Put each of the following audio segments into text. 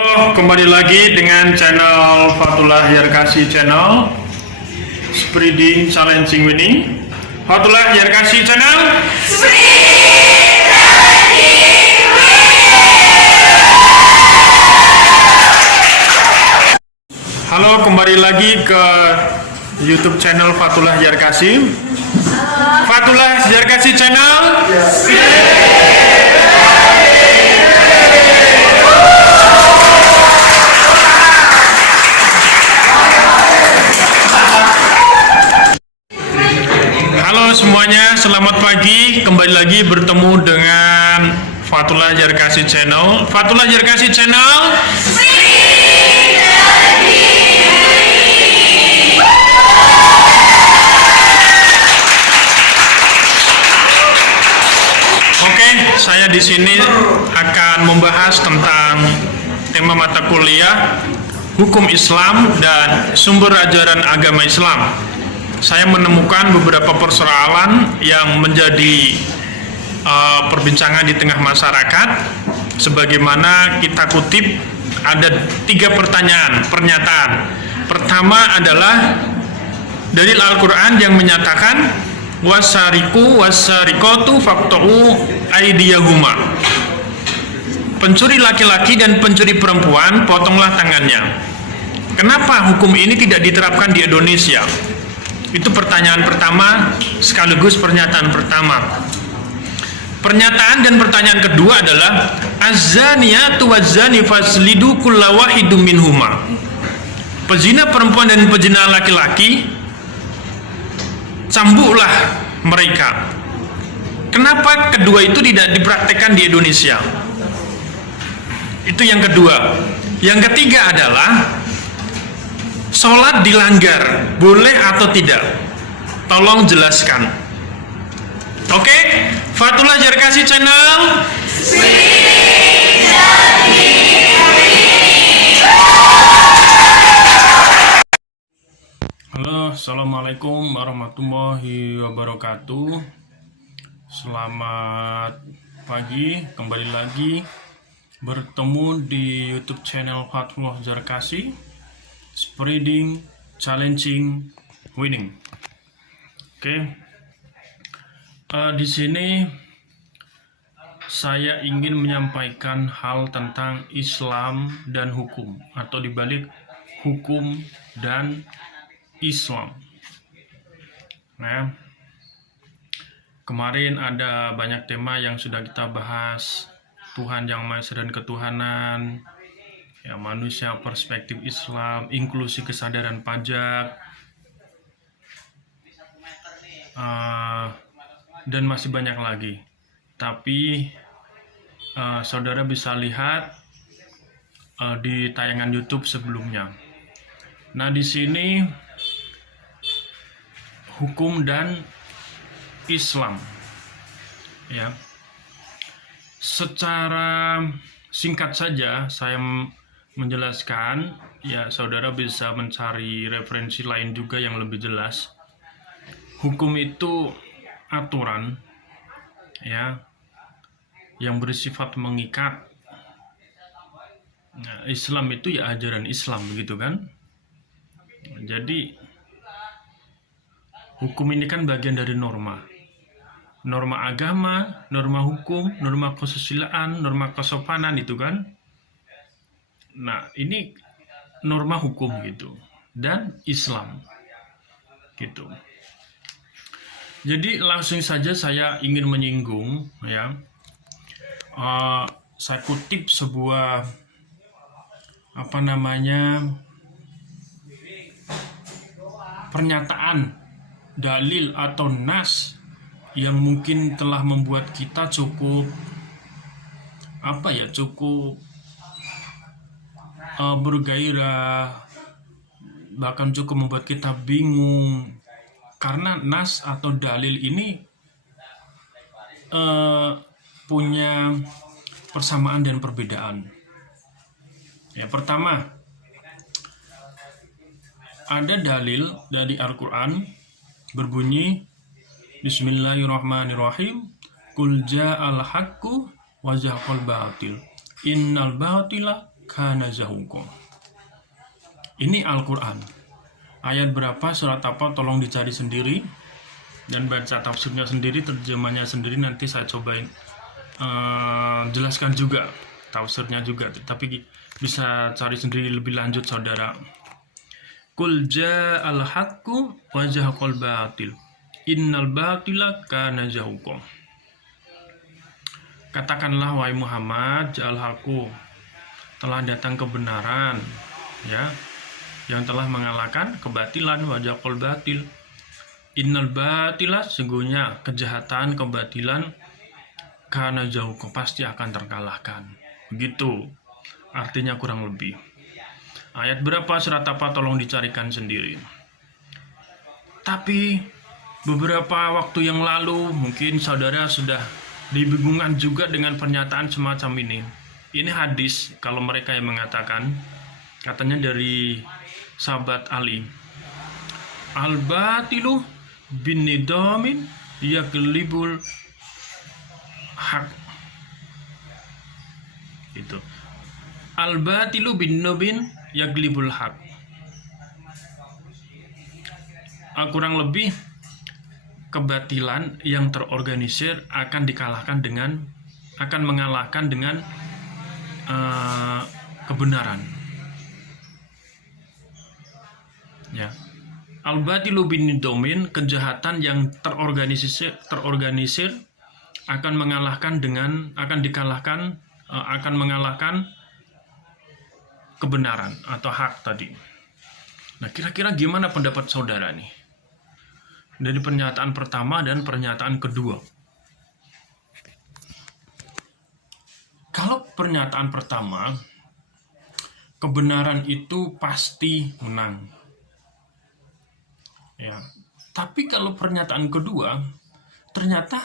Halo, kembali lagi dengan channel Fatullah Yarkasi Channel, Spreading Challenging Winning. Fatullah Yarkasi Channel, halo, kembali lagi ke YouTube channel Fatullah Yarkasi. Fatullah Yarkasi Channel. Halo semuanya, selamat pagi. Kembali lagi bertemu dengan Fatullah Yarkasi Channel. Fatullah Yarkasi Channel. Oke, saya di sini akan membahas tentang tema mata kuliah Hukum Islam dan Sumber Ajaran Agama Islam. Saya menemukan beberapa persoalan yang menjadi perbincangan di tengah masyarakat. Sebagaimana kita kutip, ada 3 pernyataan. Pertama adalah dalil Al-Quran yang menyatakan wasariku wasarikotu fakto'u aidiyahuma. Pencuri laki-laki dan pencuri perempuan, potonglah tangannya. Kenapa hukum ini tidak diterapkan di Indonesia? Itu pertanyaan pertama sekaligus pernyataan pertama. Pernyataan dan pertanyaan kedua adalah az-zaniyatu waz-zani faslidu kulla wahidum minhuma. Pezina perempuan dan pezina laki-laki, cambuklah mereka. Kenapa kedua itu tidak dipraktekkan di Indonesia? Itu yang kedua. Yang ketiga adalah sholat dilanggar, boleh atau tidak? Tolong jelaskan. Oke, Fatullah Yarkasi Channel. Halo, assalamualaikum warahmatullahi wabarakatuh. Selamat pagi, kembali lagi bertemu di YouTube channel Fatullah Yarkasi, Spreading Challenging Winning. Oke. Di sini saya ingin menyampaikan hal tentang Islam dan hukum, atau dibalik hukum dan Islam. Nah, kemarin ada banyak tema yang sudah kita bahas. Tuhan yang Maha Esa dan ketuhanan, ya, manusia perspektif Islam, inklusi kesadaran pajak, dan masih banyak lagi. Tapi saudara bisa lihat di tayangan YouTube sebelumnya. Nah, di sini hukum dan Islam, ya. Secara singkat saja saya menjelaskan, ya, saudara bisa mencari referensi lain juga yang lebih jelas. Hukum itu aturan, ya, yang bersifat mengikat. Nah, Islam itu ya ajaran Islam, begitu kan? Jadi hukum ini kan bagian dari norma agama, norma hukum, norma kesusilaan, norma kesopanan, itu kan. Nah, ini norma hukum gitu, dan Islam gitu. Jadi langsung saja saya ingin menyinggung, ya. Saya kutip sebuah pernyataan, dalil atau nas yang mungkin telah membuat kita cukup bergairah, bahkan cukup membuat kita bingung, karena nas atau dalil ini punya persamaan dan perbedaan. Ya, pertama, ada dalil dari Al-Quran berbunyi Bismillahirrahmanirrahim, Qul ja'al haqqu wa zahaqal batil, innal batila kana zahuqa. Ini Al-Quran. Ayat berapa, surat apa, tolong dicari sendiri dan baca tafsirnya sendiri, terjemahnya sendiri. Nanti saya cobain jelaskan juga tafsirnya juga, tapi bisa cari sendiri lebih lanjut saudara. Qul ja'al haqqu wa zahaqal batil innal batila kana zahuqa. Katakanlah wahai Muhammad, ja'al haqqu, telah datang kebenaran, ya, yang telah mengalahkan kebatilan, wa zahaqal batil. Innal batila, sesungguhnya kejahatan, kebatilan, kana zahuqa, pasti akan terkalahkan. Begitu artinya kurang lebih. Ayat berapa, surat apa, tolong dicarikan sendiri. Tapi beberapa waktu yang lalu mungkin saudara sudah dibingungkan juga dengan pernyataan semacam ini. Ini hadis, kalau mereka yang mengatakan, katanya dari sahabat Ali, al-batilu bin nidamin yaglibul haq. Itu al-batilu bin nubin yaglibul haq. Kurang lebih kebatilan yang terorganisir akan mengalahkan dengan kebenaran. Ya. Al-batilu bin nidamin, kejahatan yang terorganisir akan mengalahkan kebenaran atau hak tadi. Nah, kira-kira gimana pendapat saudara nih dari pernyataan pertama dan pernyataan kedua? Kalau pernyataan pertama, kebenaran itu pasti menang, ya. Tapi kalau pernyataan kedua, ternyata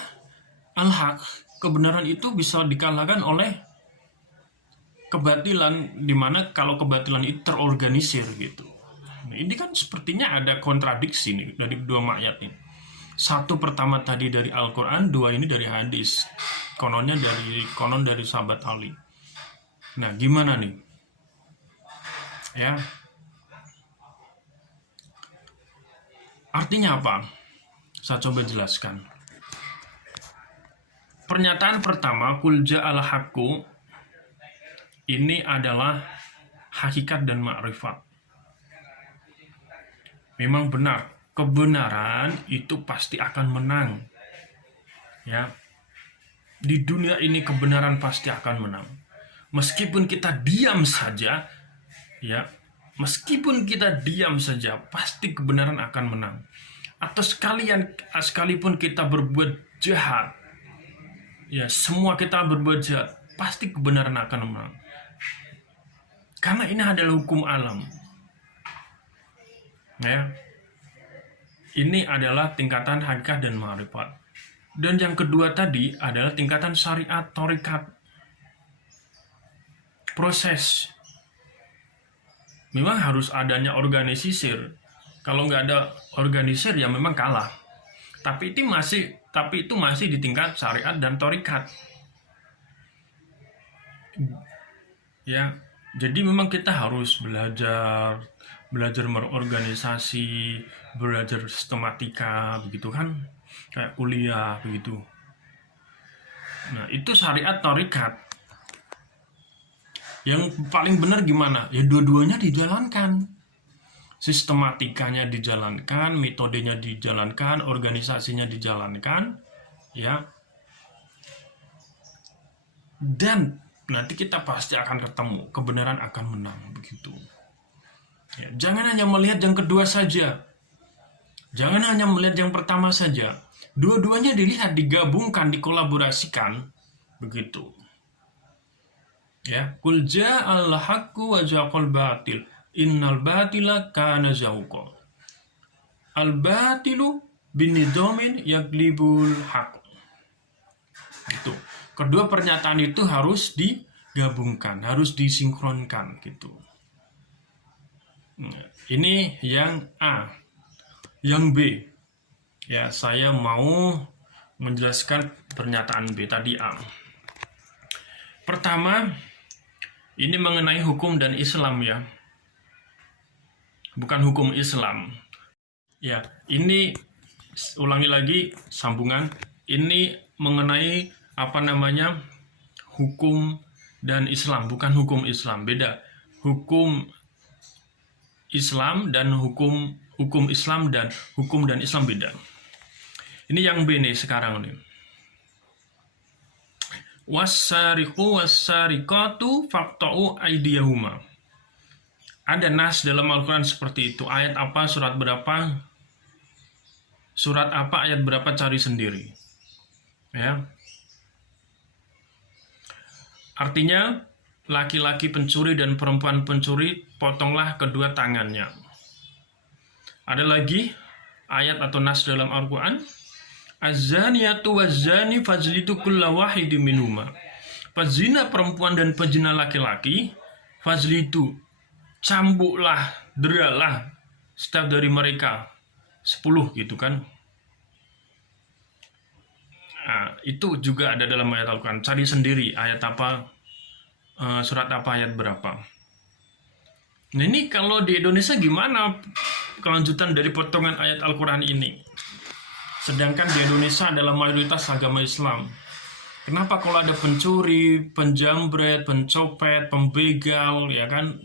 al-haq, kebenaran itu bisa dikalahkan oleh kebatilan, dimana kalau kebatilan itu terorganisir gitu. Nah, ini kan sepertinya ada kontradiksi nih dari dua ayat ini. Satu pertama tadi dari Al-Quran, dua ini dari hadis. Konon dari sahabat Ali. Nah, gimana nih? Ya. Artinya apa? Saya coba jelaskan. Pernyataan pertama, qul ja'al haqqu, ini adalah hakikat dan makrifat. Memang benar, kebenaran itu pasti akan menang. Ya. Di dunia ini kebenaran pasti akan menang. Meskipun kita diam saja, ya, pasti kebenaran akan menang. Atau sekalipun kita berbuat jahat, ya, semua kita berbuat jahat, pasti kebenaran akan menang. Karena ini adalah hukum alam. Ya. Ini adalah tingkatan hakikat dan ma'rifat. Dan yang kedua tadi adalah tingkatan syariat, thariqat. Proses. Memang harus adanya organisir. Kalau nggak ada organisir ya memang kalah. Tapi itu masih di tingkat syariat dan thariqat. Ya. Jadi memang kita harus belajar berorganisasi, belajar sistematika, begitu kan, kayak kuliah begitu. Nah, itu syariat thariqat. Yang paling benar gimana? Ya dua-duanya dijalankan. Sistematikanya dijalankan, metodenya dijalankan, organisasinya dijalankan, ya. Dan nanti kita pasti akan ketemu, kebenaran akan menang, begitu. Ya, jangan hanya melihat yang kedua saja. Jangan hanya melihat yang pertama saja. Dua-duanya dilihat, digabungkan, dikolaborasikan, begitu. Ya, qul ja'al haqqu wa zahaqal batil innal batila kana zahuqa. Al-batilu binidamin yaglibul haqq. Itu. Kedua pernyataan itu harus digabungkan, harus disinkronkan gitu. Nah, ini yang A. Yang B. Ya, saya mau menjelaskan pernyataan B tadi A. Pertama, Ini mengenai hukum dan Islam ya, bukan hukum Islam. Ya, ini ulangi lagi sambungan. Ini mengenai hukum dan Islam, bukan hukum Islam. Beda. Hukum Islam dan hukum Islam dan hukum dan Islam beda. Ini yang B nih sekarang nih. Wassariqu wassariqatu faqta'u aydiyahuma. Ada nas dalam Al-Quran seperti itu. Ayat apa, surat berapa, ayat berapa, cari sendiri. Ya. Artinya, laki-laki pencuri dan perempuan pencuri, potonglah kedua tangannya. Ada lagi ayat atau nas dalam Al-Quran. Az-zaniyatu waz-zani fajlidu kulla wahidin minhuma. Pezina perempuan dan pezina laki-laki, fajlidu, cambuklah, deralah setiap dari mereka 10 gitu kan. Nah, itu juga ada dalam ayat Al-Quran. Cari sendiri ayat apa, surat apa, ayat berapa. Nah, ini kalau di Indonesia gimana kelanjutan dari potongan ayat Al-Quran ini? Sedangkan di Indonesia adalah mayoritas agama Islam. Kenapa kalau ada pencuri, penjambret, pencopet, pembegal, ya kan,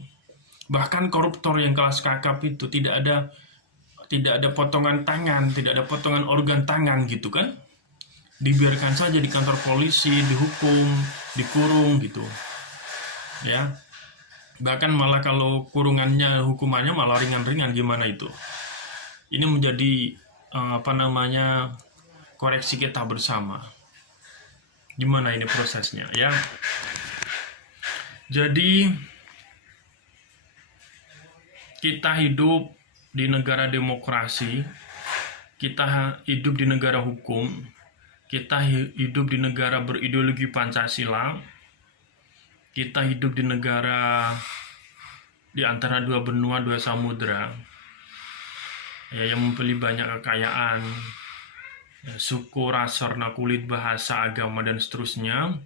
bahkan koruptor yang kelas kakap itu tidak ada potongan tangan, tidak ada potongan organ tangan gitu kan? Dibiarkan saja di kantor polisi, dihukum, dikurung gitu, ya. Bahkan malah kalau hukumannya malah ringan-ringan, gimana itu? Ini menjadi koreksi kita bersama. Gimana ini prosesnya, ya? Jadi kita hidup di negara demokrasi, kita hidup di negara hukum, kita hidup di negara berideologi Pancasila, kita hidup di negara di antara dua benua, dua samudera, ya, yang memiliki banyak kekayaan, ya, suku, ras, warna kulit, bahasa, agama, dan seterusnya.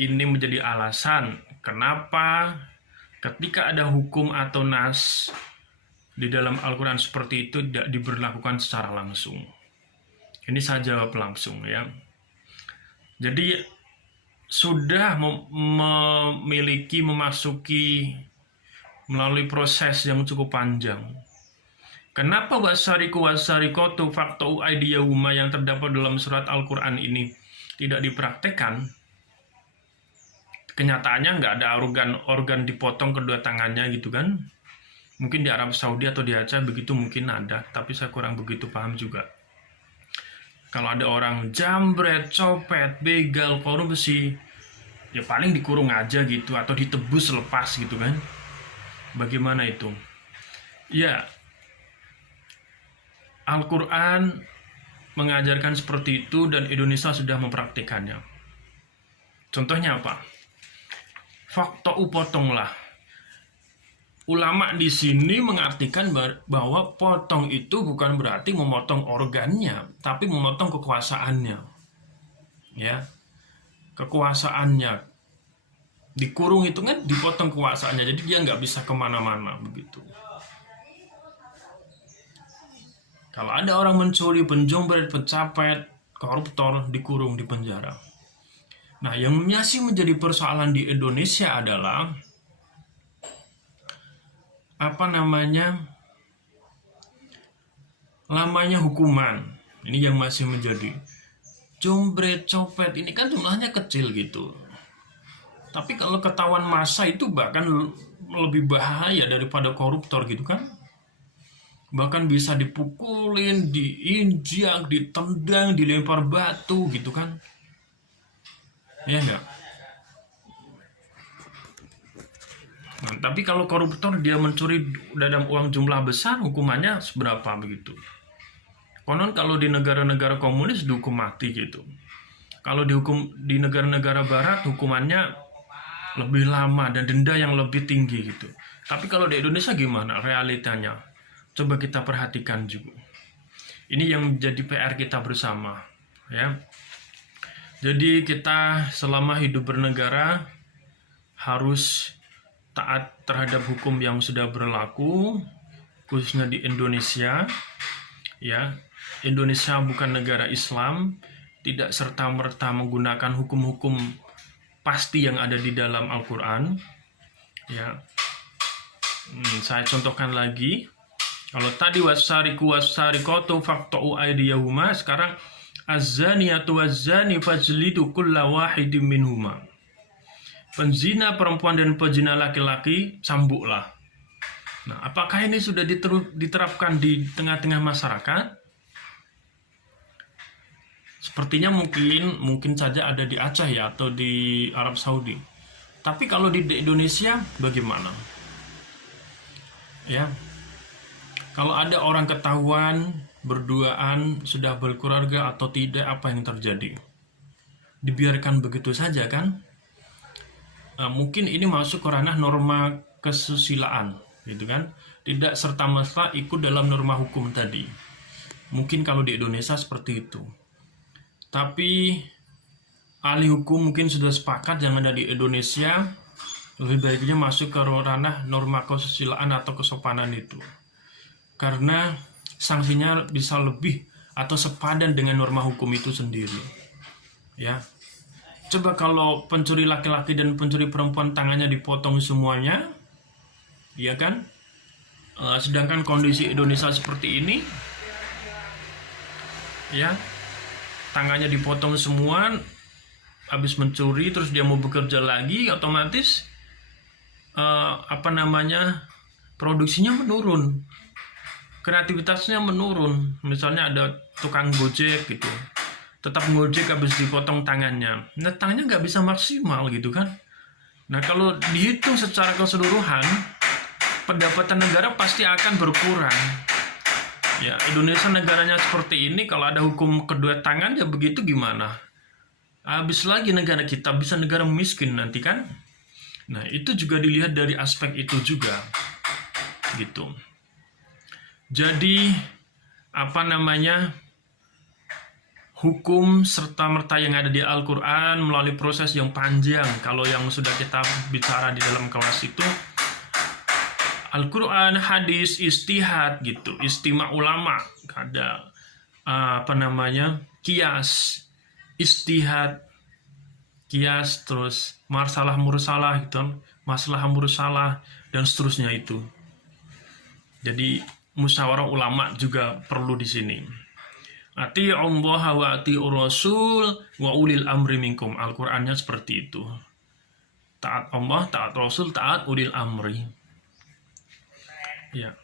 Ini menjadi alasan kenapa ketika ada hukum atau nas di dalam Al-Quran seperti itu tidak diberlakukan secara langsung. Ini saya jawab langsung ya. Jadi sudah memasuki melalui proses yang cukup panjang. Kenapa wasariku wasarikotu faqta'u aydiyahuma yang terdapat dalam surat Al-Quran ini tidak dipraktekkan? Kenyataannya nggak ada organ dipotong kedua tangannya gitu kan. Mungkin di Arab Saudi atau di Aceh begitu mungkin ada, tapi saya kurang begitu paham juga. Kalau ada orang jambret, copet, begal, korupsi, ya paling dikurung aja gitu, atau ditebus lepas gitu kan. Bagaimana itu? Ya, Al-Quran mengajarkan seperti itu dan Indonesia sudah mempraktikannya. Contohnya apa? Faqta'u, potonglah. Ulama di sini mengartikan bahwa potong itu bukan berarti memotong organnya, tapi memotong kekuasaannya. Ya, kekuasaannya. Dikurung itu kan dipotong kekuasaannya, jadi dia nggak bisa kemana-mana begitu. Kalau ada orang mencuri, penjambret, pencopet, koruptor, dikurung di penjara. Nah, yang masih menjadi persoalan di Indonesia adalah lamanya hukuman. Ini yang masih menjadi. Jambret, copet, ini kan jumlahnya kecil gitu. Tapi kalau ketahuan massa itu bahkan lebih bahaya daripada koruptor gitu kan. Bahkan bisa dipukulin, diinjak, ditendang, dilempar batu gitu kan. Ya enggak? Nah, tapi kalau koruptor dia mencuri dalam uang jumlah besar, hukumannya seberapa begitu? Konon kalau di negara-negara komunis dihukum mati gitu. Kalau dihukum di negara-negara barat hukumannya lebih lama dan denda yang lebih tinggi gitu. Tapi kalau di Indonesia gimana realitanya? Coba kita perhatikan juga. Ini yang menjadi PR kita bersama, ya. Jadi kita selama hidup bernegara harus taat terhadap hukum yang sudah berlaku, khususnya di Indonesia. Ya, Indonesia bukan negara Islam, tidak serta-merta menggunakan hukum-hukum pasti yang ada di dalam Al-Quran. Ya, saya contohkan lagi. Kalau tadi wasariku wasarikotu faqta'u aydiyahuma, sekarang az-zaniyatu waz-zani fajlidu kulla wahidin minhuma. Penzina perempuan dan penzina laki-laki cambuklah. Nah, apakah ini sudah diterapkan di tengah-tengah masyarakat? Sepertinya mungkin saja ada di Aceh ya, atau di Arab Saudi. Tapi kalau di Indonesia bagaimana? Ya, kalau ada orang ketahuan berduaan sudah berkeluarga atau tidak, apa yang terjadi? Dibiarkan begitu saja kan? Mungkin ini masuk ke ranah norma kesusilaan, gitu kan? Tidak serta-merta ikut dalam norma hukum tadi. Mungkin kalau di Indonesia seperti itu. Tapi ahli hukum mungkin sudah sepakat yang ada di Indonesia lebih baiknya masuk ke ranah norma kesusilaan atau kesopanan itu, karena sanksinya bisa lebih atau sepadan dengan norma hukum itu sendiri. Ya, coba kalau pencuri laki-laki dan pencuri perempuan tangannya dipotong semuanya, ya kan? Sedangkan kondisi Indonesia seperti ini, ya, tangannya dipotong semua, habis mencuri terus dia mau bekerja lagi, otomatis produksinya menurun, kreativitasnya menurun. Misalnya ada tukang gojek gitu, tetap ngojek habis dipotong tangannya, nah tangannya nggak bisa maksimal gitu kan. Nah, kalau dihitung secara keseluruhan, pendapatan negara pasti akan berkurang. Ya, Indonesia negaranya seperti ini, kalau ada hukum kedua tangan ya begitu gimana? Habis lagi negara kita, bisa negara miskin nanti kan? Nah, itu juga dilihat dari aspek itu juga. Gitu. Jadi, hukum serta-merta yang ada di Al-Quran melalui proses yang panjang. Kalau yang sudah kita bicara di dalam kelas itu, Al-Quran, hadis, istihad gitu, istimewa ulama, ada kias, istihad, kias, terus masalah mursalah gitu, masalah mursalah dan seterusnya itu. Jadi musyawarah ulama juga perlu di sini. Ati'ullaha wa ati'ur rasul wa ulil amri minkum. Al-Qur'annya seperti itu. Taat Allah, taat Rasul, taat ulil amri. Ya.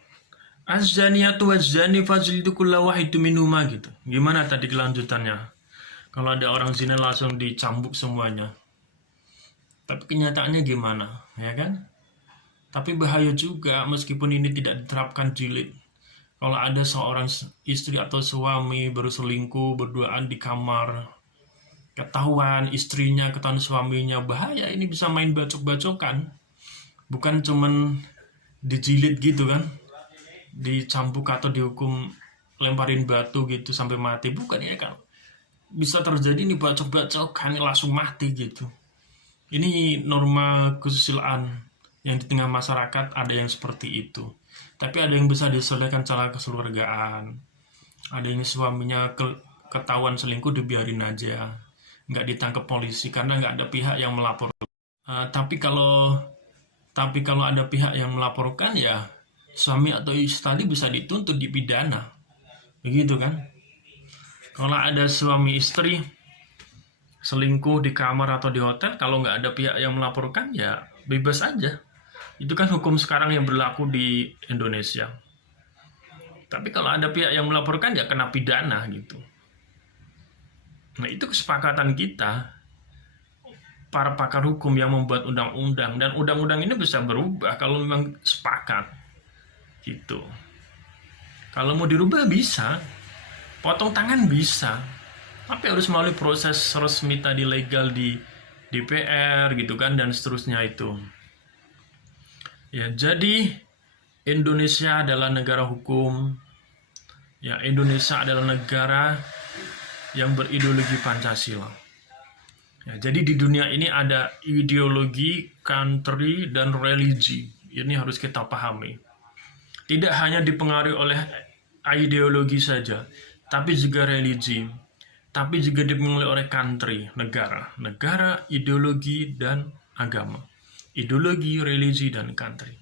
Az-zaniyatu waz-zani fajlidu kulla wahidin minhuma gitu. Gimana tadi kelanjutannya? Kalau ada orang zina langsung dicambuk semuanya. Tapi kenyataannya gimana, ya kan? Tapi bahaya juga meskipun ini tidak diterapkan jilid. Kalau ada seorang istri atau suami berselingkuh, berduaan di kamar, ketahuan istrinya, ketahuan suaminya, bahaya, ini bisa main bacok-bacokan. Bukan cuman dijilid gitu kan, dicambuk atau dihukum lemparin batu gitu sampai mati, bukan ya kan, bisa terjadi nih bacok-bacokan langsung mati gitu. Ini norma kesusilaan yang di tengah masyarakat ada yang seperti itu. Tapi ada yang bisa diselesaikan secara kekeluargaan, ada yang suaminya ketahuan selingkuh dibiarin aja, nggak ditangkap polisi karena nggak ada pihak yang melapor. Tapi kalau ada pihak yang melaporkan, ya suami atau istri tadi bisa dituntut, dipidana, begitu kan? Kalau ada suami istri selingkuh di kamar atau di hotel, kalau nggak ada pihak yang melaporkan, ya bebas aja. Itu kan hukum sekarang yang berlaku di Indonesia. Tapi kalau ada pihak yang melaporkan, ya kena pidana gitu. Nah, itu kesepakatan kita, para pakar hukum yang membuat undang-undang, dan undang-undang ini bisa berubah kalau memang sepakat gitu. Kalau mau dirubah bisa, potong tangan bisa, tapi harus melalui proses resmi tadi, legal di DPR gitu kan, dan seterusnya itu. Ya, jadi Indonesia adalah negara hukum. Ya, Indonesia adalah negara yang berideologi Pancasila. Ya, jadi di dunia ini ada ideologi, country, dan religi. Ini harus kita pahami. Tidak hanya dipengaruhi oleh ideologi saja, tapi juga religi. Tapi juga dipengaruhi oleh country, negara, ideologi, dan agama. Ideologi, religi, dan country.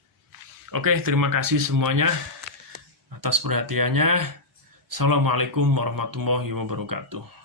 Oke, terima kasih semuanya atas perhatiannya. Assalamualaikum warahmatullahi wabarakatuh.